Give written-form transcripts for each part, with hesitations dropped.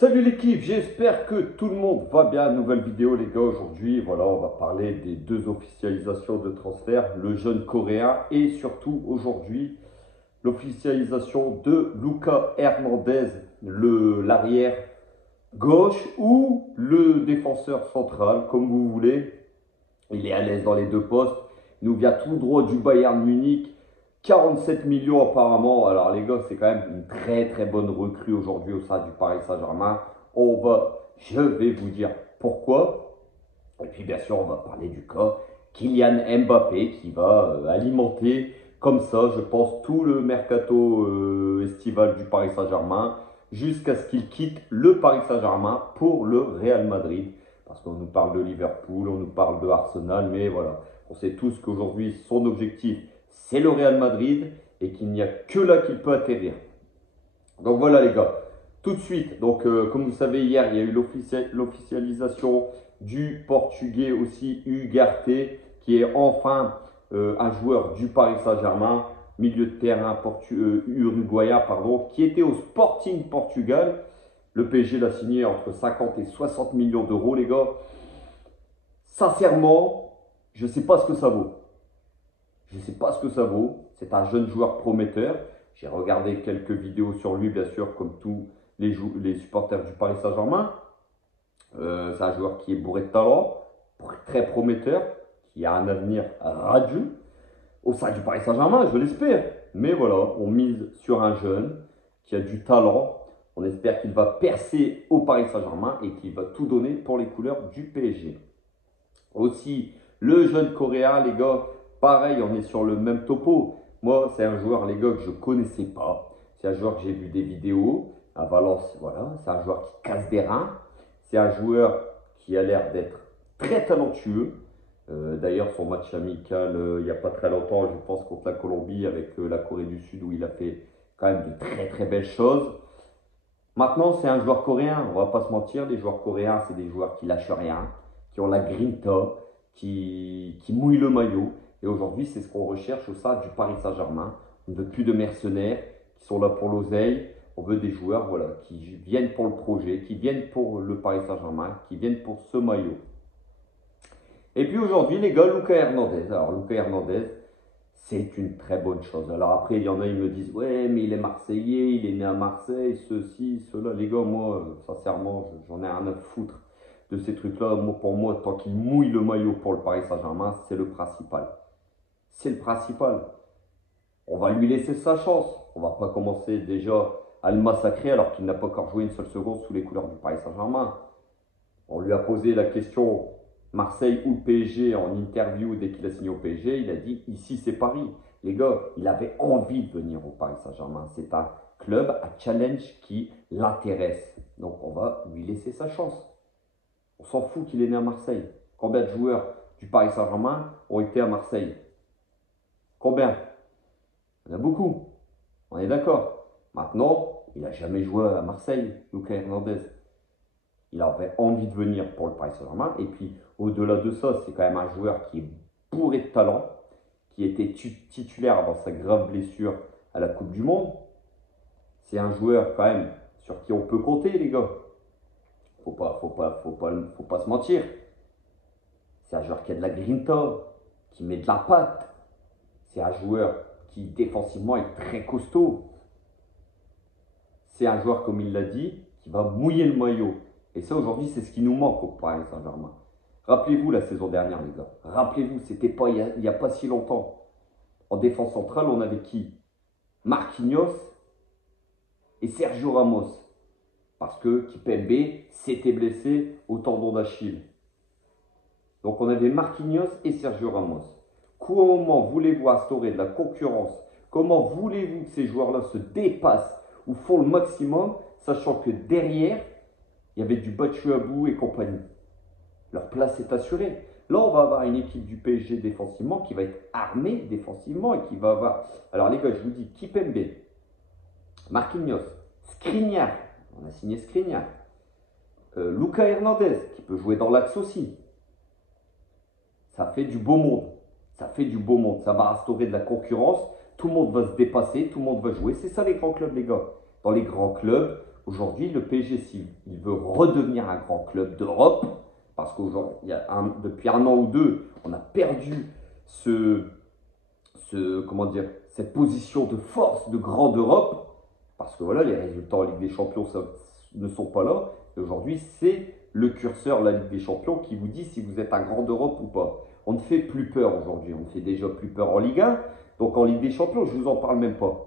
Salut l'équipe, j'espère que tout le monde va bien. Nouvelle vidéo les gars aujourd'hui. Voilà, on va parler des deux officialisations de transfert, le jeune coréen et surtout aujourd'hui l'officialisation de Lucas Hernandez, l'arrière gauche ou le défenseur central, comme vous voulez. Il est à l'aise dans les deux postes. Il nous vient tout droit du Bayern Munich. 47 millions apparemment. Alors les gars, c'est quand même une très bonne recrue aujourd'hui au sein du Paris Saint-Germain. Je vais vous dire pourquoi. Et puis bien sûr, on va parler du cas Kylian Mbappé qui va alimenter comme ça, je pense, tout le mercato estival du Paris Saint-Germain jusqu'à ce qu'il quitte le Paris Saint-Germain pour le Real Madrid. Parce qu'on nous parle de Liverpool, on nous parle de Arsenal, mais voilà, on sait tous qu'aujourd'hui, son objectif, c'est le Real Madrid et qu'il n'y a que là qu'il peut atterrir. Donc voilà les gars, tout de suite, donc comme vous savez hier, il y a eu l'officialisation du Portugais aussi Ugarte, qui est enfin un joueur du Paris Saint-Germain, milieu de terrain uruguayen, pardon, qui était au Sporting Portugal. Le PSG l'a signé entre 50 et 60 millions d'euros les gars. Sincèrement, je ne sais pas ce que ça vaut. Je ne sais pas ce que ça vaut. C'est un jeune joueur prometteur. J'ai regardé quelques vidéos sur lui, bien sûr, comme tous les supporters du Paris Saint-Germain. C'est un joueur qui est bourré de talent, très prometteur, qui a un avenir radieux au sein du Paris Saint-Germain, je l'espère. Mais voilà, on mise sur un jeune qui a du talent. On espère qu'il va percer au Paris Saint-Germain et qu'il va tout donner pour les couleurs du PSG. Aussi, le jeune coréen, les gars, pareil, on est sur le même topo. Moi, c'est un joueur, les gars, que je ne connaissais pas. C'est un joueur que j'ai vu des vidéos à Valence. Voilà, c'est un joueur qui casse des reins. C'est un joueur qui a l'air d'être très talentueux. D'ailleurs, son match amical, il n'y a pas très longtemps, je pense, contre la Colombie avec la Corée du Sud, où il a fait quand même de très belles choses. Maintenant, c'est un joueur coréen, on ne va pas se mentir. Les joueurs coréens, c'est des joueurs qui lâchent rien, qui ont la grinta, qui mouillent le maillot. Et aujourd'hui, c'est ce qu'on recherche au sein du Paris Saint-Germain. On ne veut plus de mercenaires qui sont là pour l'oseille. On veut des joueurs voilà, qui viennent pour le projet, qui viennent pour le Paris Saint-Germain, qui viennent pour ce maillot. Et puis aujourd'hui, les gars, Lucas Hernandez. Alors, Lucas Hernandez, c'est une très bonne chose. Alors après, il y en a, ils me disent, ouais, mais il est Marseillais, il est né à Marseille, ceci, cela. Les gars, moi, sincèrement, j'en ai rien à foutre de ces trucs-là. Pour moi, tant qu'il mouille le maillot pour le Paris Saint-Germain, c'est le principal. C'est le principal. On va lui laisser sa chance. On va pas commencer déjà à le massacrer alors qu'il n'a pas encore joué une seule seconde sous les couleurs du Paris Saint-Germain. On lui a posé la question Marseille ou le PSG en interview dès qu'il a signé au PSG. Il a dit ici c'est Paris. Les gars, il avait envie de venir au Paris Saint-Germain. C'est un club, un challenge qui l'intéresse. Donc on va lui laisser sa chance. On s'en fout qu'il est né à Marseille. Combien de joueurs du Paris Saint-Germain ont été à Marseille? Combien? Il y en a beaucoup. On est d'accord. Maintenant, il n'a jamais joué à Marseille, Lucas Hernandez. Il avait envie de venir pour le Paris Saint-Germain. Et puis, au-delà de ça, c'est quand même un joueur qui est bourré de talent, qui était titulaire avant sa grave blessure à la Coupe du Monde. C'est un joueur quand même sur qui on peut compter, les gars. Faut pas se mentir. C'est un joueur qui a de la grinta, qui met de la patte. C'est un joueur qui défensivement est très costaud. C'est un joueur, comme il l'a dit, qui va mouiller le maillot. Et ça, aujourd'hui, c'est ce qui nous manque au Paris Saint-Germain. Rappelez-vous la saison dernière, les gars. Rappelez-vous, c'était pas il n'y a pas si longtemps. En défense centrale, on avait qui? Marquinhos et Sergio Ramos. Parce que Kimpembe s'était blessé au tendon d'Achille. Donc on avait Marquinhos et Sergio Ramos. Comment voulez-vous instaurer de la concurrence? Comment voulez-vous que ces joueurs-là se dépassent ou font le maximum, sachant que derrière, il y avait du Batshuayi et compagnie. Leur place est assurée. Là, on va avoir une équipe du PSG défensivement qui va être armée défensivement et qui va avoir... Alors les gars, je vous dis, Kimpembe, Marquinhos, Skriniar, on a signé Skriniar, Lucas Hernandez, qui peut jouer dans l'axe aussi. Ça fait du beau monde. Ça fait du beau monde. Ça va instaurer de la concurrence. Tout le monde va se dépasser, tout le monde va jouer. C'est ça les grands clubs, les gars. Dans les grands clubs, Aujourd'hui, le PSG, s'il veut redevenir un grand club d'Europe, parce qu'aujourd'hui, depuis un an ou deux, on a perdu comment dire, cette position de force de grande Europe, parce que voilà, les résultats en Ligue des Champions ne sont pas là. Et aujourd'hui, c'est le curseur, la Ligue des Champions, qui vous dit si vous êtes un grand d'Europe ou pas. On ne fait plus peur aujourd'hui. On ne fait déjà plus peur en Ligue 1. Donc en Ligue des Champions, je ne vous en parle même pas.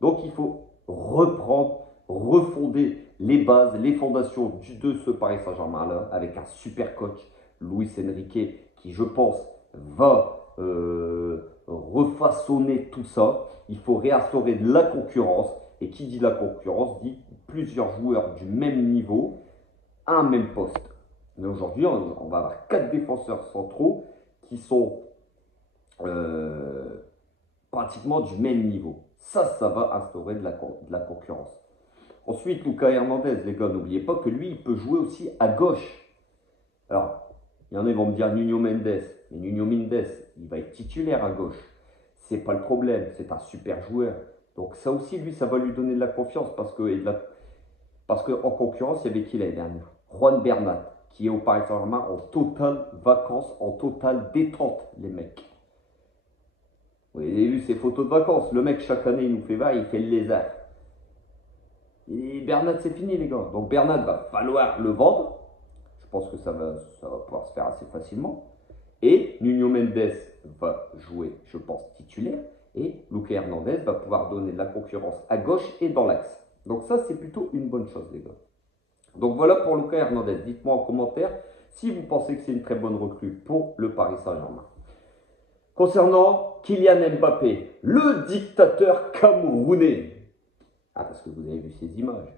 Donc il faut reprendre, refonder les bases, les fondations de ce Paris Saint-Germain-là, avec un super coach, Luis Enrique, qui, je pense, va refaçonner tout ça. Il faut réinstaurer de la concurrence. Et qui dit la concurrence dit plusieurs joueurs du même niveau à un même poste. Mais aujourd'hui, on va avoir 4 défenseurs centraux qui sont pratiquement du même niveau. Ça va instaurer de la concurrence. Ensuite, Lucas Hernandez, les gars, n'oubliez pas que lui, il peut jouer aussi à gauche. Alors, il y en a qui vont me dire Nuno Mendes. Mais Nuno Mendes, il va être titulaire à gauche. C'est pas le problème, c'est un super joueur. Donc ça aussi, lui, ça va lui donner de la confiance parce qu'en concurrence, il y avait qui l'année dernière? Juan Bernat, qui est au Paris Saint-Germain en totale vacances, en totale détente, les mecs. Vous avez vu ces photos de vacances. Le mec, chaque année, il nous fait va, il fait le lézard. Et Bernat, c'est fini, les gars. Donc Bernat, va falloir le vendre. Je pense que ça va pouvoir se faire assez facilement. Et Nuno Mendes va jouer, je pense, titulaire. Et Lucas Hernandez va pouvoir donner de la concurrence à gauche et dans l'axe. Donc ça, c'est plutôt une bonne chose, les gars. Donc voilà pour Lucas Hernandez. Dites-moi en commentaire si vous pensez que c'est une très bonne recrue pour le Paris Saint-Germain. Concernant Kylian Mbappé, le dictateur camerounais. Ah, parce que vous avez vu ces images.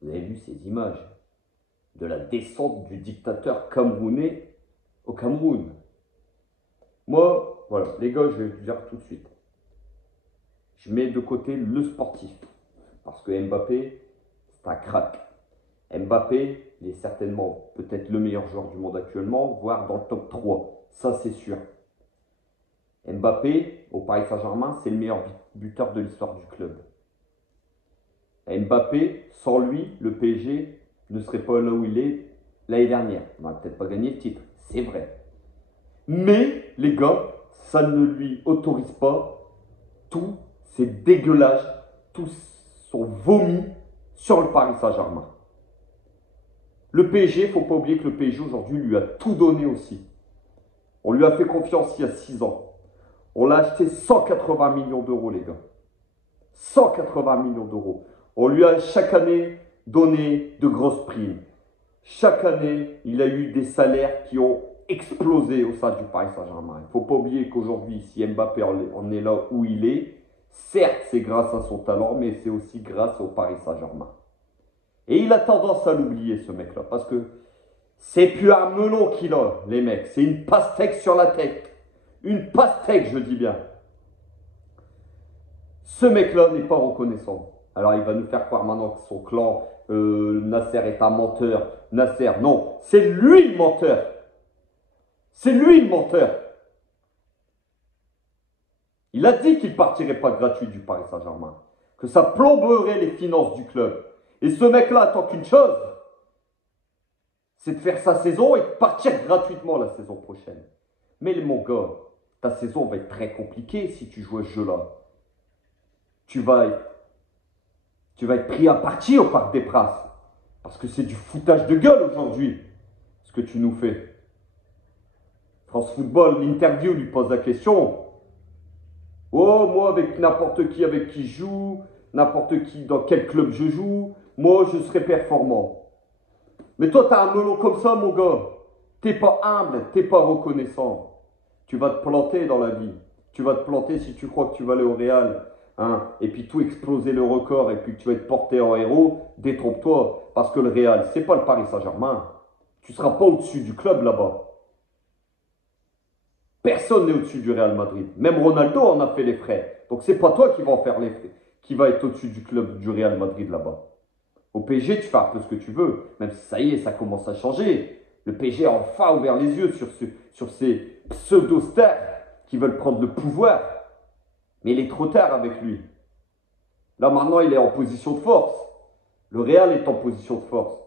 Vous avez vu ces images de la descente du dictateur camerounais au Cameroun. Moi, voilà, les gars, je vais vous dire tout de suite. Je mets de côté le sportif. Parce que Mbappé, c'est un crack. Mbappé, il est certainement peut-être le meilleur joueur du monde actuellement, voire dans le top 3. Ça, c'est sûr. Mbappé, au Paris Saint-Germain, c'est le meilleur buteur de l'histoire du club. Mbappé, sans lui, le PSG ne serait pas là où il est l'année dernière. On n'aurait peut-être pas gagné le titre, c'est vrai. Mais, les gars, ça ne lui autorise pas tous ces dégueulages, tout son vomi sur le Paris Saint-Germain. Le PSG, il ne faut pas oublier que le PSG aujourd'hui lui a tout donné aussi. On lui a fait confiance il y a 6 ans. On l'a acheté 180 millions d'euros, les gars. 180 millions d'euros. On lui a chaque année donné de grosses primes. Chaque année, il a eu des salaires qui ont explosé au sein du Paris Saint-Germain. Il ne faut pas oublier qu'aujourd'hui, si Mbappé en est là où il est, certes, c'est grâce à son talent, mais c'est aussi grâce au Paris Saint-Germain. Et il a tendance à l'oublier, ce mec-là, parce que c'est plus un melon qu'il a, les mecs. C'est une pastèque sur la tête. Une pastèque, je dis bien. Ce mec-là n'est pas reconnaissant. Alors, il va nous faire croire maintenant que son clan, Nasser est un menteur. Nasser, non, c'est lui le menteur. C'est lui le menteur. Il a dit qu'il ne partirait pas gratuit du Paris Saint-Germain. Que ça plomberait les finances du club. Et ce mec-là attend qu'une chose. C'est de faire sa saison et de partir gratuitement la saison prochaine. Mais mon gars, ta saison va être très compliquée si tu joues à ce jeu-là. Tu vas être pris à partie au Parc des Princes. Parce que c'est du foutage de gueule aujourd'hui, ce que tu nous fais. France Football, l'interview lui pose la question. Oh, moi, avec n'importe qui avec qui je joue, n'importe qui dans quel club je joue, moi, je serai performant. Mais toi, tu as un melon comme ça, mon gars. Tu n'es pas humble, tu n'es pas reconnaissant. Tu vas te planter dans la vie. Tu vas te planter si tu crois que tu vas aller au Real. Hein, et puis tout exploser le record et puis que tu vas être porté en héros. Détrompe-toi. Parce que le Real, ce n'est pas le Paris Saint-Germain. Tu ne seras pas au-dessus du club là-bas. Personne n'est au-dessus du Real Madrid. Même Ronaldo en a fait les frais. Donc c'est pas toi qui va en faire les frais, qui va être au-dessus du club du Real Madrid là-bas. Au PSG, tu fais un peu ce que tu veux. Même si ça y est, ça commence à changer. Le PSG a enfin ouvert les yeux sur ces pseudo-stars qui veulent prendre le pouvoir. Mais il est trop tard avec lui. Là maintenant, il est en position de force. Le Real est en position de force.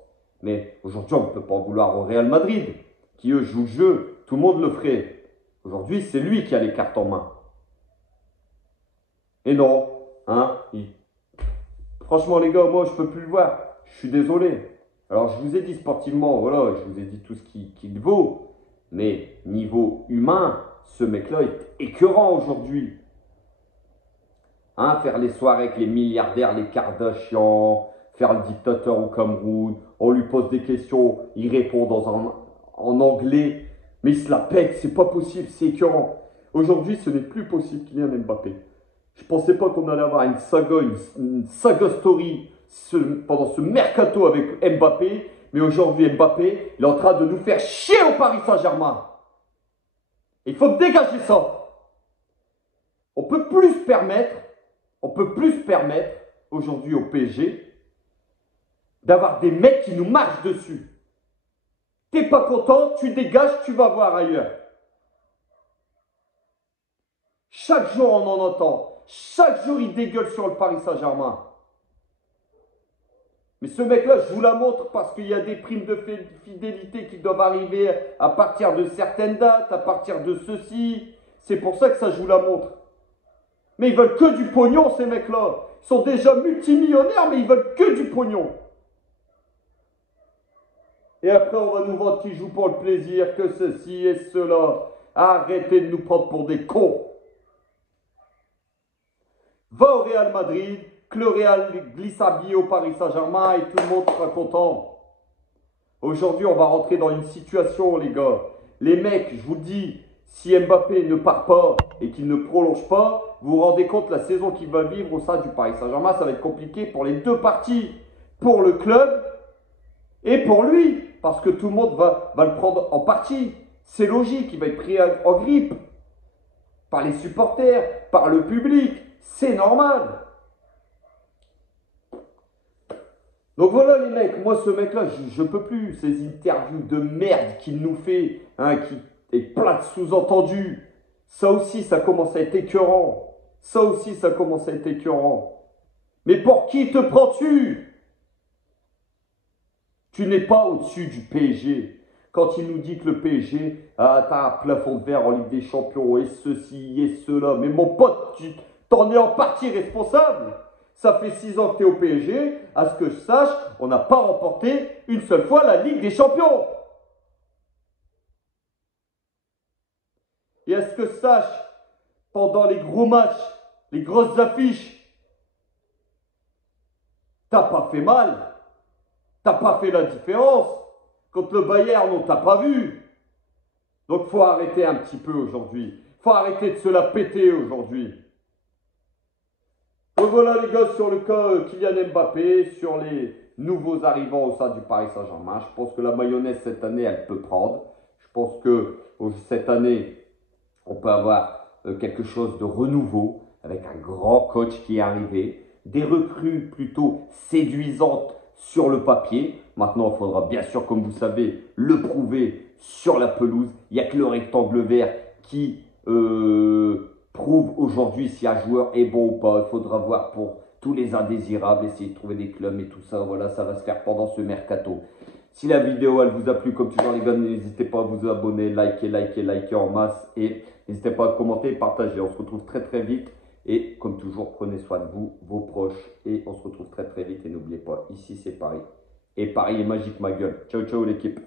Mais aujourd'hui, on ne peut pas en vouloir au Real Madrid, qui eux jouent le jeu. Tout le monde le ferait. Aujourd'hui, c'est lui qui a les cartes en main. Et non, hein, franchement les gars, moi je peux plus le voir. Je suis désolé. Alors je vous ai dit sportivement, voilà, je vous ai dit tout ce qu'il vaut. Mais niveau humain, ce mec-là est écœurant aujourd'hui. Hein, faire les soirées avec les milliardaires, les Kardashians, faire le dictateur au Cameroun, on lui pose des questions, il répond en anglais, mais il se la pète, c'est pas possible, c'est écœurant. Aujourd'hui, ce n'est plus possible Kylian Mbappé. Je ne pensais pas qu'on allait avoir une saga story pendant ce mercato avec Mbappé, mais aujourd'hui Mbappé, il est en train de nous faire chier au Paris Saint-Germain. Il faut dégager ça. On peut plus se permettre aujourd'hui au PSG d'avoir des mecs qui nous marchent dessus. T'es pas content, tu dégages, tu vas voir ailleurs. Chaque jour on en entend. Chaque jour il dégueule sur le Paris Saint-Germain. Mais ce mec-là, je vous la montre parce qu'il y a des primes de fidélité qui doivent arriver à partir de certaines dates, à partir de ceci. C'est pour ça que ça, je vous la montre. Mais ils veulent que du pognon, ces mecs-là. Ils sont déjà multimillionnaires, mais ils veulent que du pognon. Et après, on va nous vendre qu'ils jouent pour le plaisir, que ceci et cela. Arrêtez de nous prendre pour des cons. Va au Real Madrid, que le Real glisse à billet au Paris Saint-Germain et tout le monde sera content. Aujourd'hui, on va rentrer dans une situation, les gars. Les mecs, je vous le dis, si Mbappé ne part pas et qu'il ne prolonge pas, vous vous rendez compte, la saison qu'il va vivre au sein du Paris Saint-Germain, ça va être compliqué pour les deux parties. Pour le club et pour lui. Parce que tout le monde va le prendre en partie. C'est logique, il va être pris en grippe. Par les supporters, par le public. C'est normal. Donc voilà les mecs, moi ce mec-là, je ne peux plus. Ces interviews de merde qu'il nous fait, hein, qui est plein de sous-entendus. Ça aussi, ça commence à être écœurant. Ça aussi, ça commence à être écœurant. Mais pour qui te prends-tu? Tu n'es pas au-dessus du PSG. Quand il nous dit que le PSG a un plafond de verre en Ligue des Champions et ceci et cela. Mais mon pote, tu t'en es en partie responsable. Ça fait 6 ans que tu es au PSG. À ce que je sache, on n'a pas remporté une seule fois la Ligue des Champions. Et à ce que je sache, pendant les gros matchs, les grosses affiches, t'as pas fait mal. T'as pas fait la différence. Contre le Bayern, on t'a pas vu. Donc faut arrêter un petit peu aujourd'hui. Faut arrêter de se la péter aujourd'hui. Donc voilà les gars sur le cas Kylian Mbappé, sur les nouveaux arrivants au sein du Paris Saint-Germain. Je pense que la mayonnaise cette année, elle peut prendre. Je pense que cette année, on peut avoir quelque chose de renouveau avec un grand coach qui est arrivé. Des recrues plutôt séduisantes sur le papier. Maintenant, il faudra bien sûr, comme vous savez, le prouver sur la pelouse. Il n'y a que le rectangle vert qui prouve aujourd'hui si un joueur est bon ou pas. Il faudra voir pour tous les indésirables, essayer de trouver des clubs et tout ça. Voilà, ça va se faire pendant ce mercato. Si la vidéo elle vous a plu, comme toujours les gars, n'hésitez pas à vous abonner, liker en masse. Et n'hésitez pas à commenter et partager. On se retrouve très très vite. Et comme toujours, prenez soin de vous, vos proches. Et on se retrouve très très vite. Et n'oubliez pas, ici c'est Paris. Et Paris est magique ma gueule. Ciao ciao l'équipe.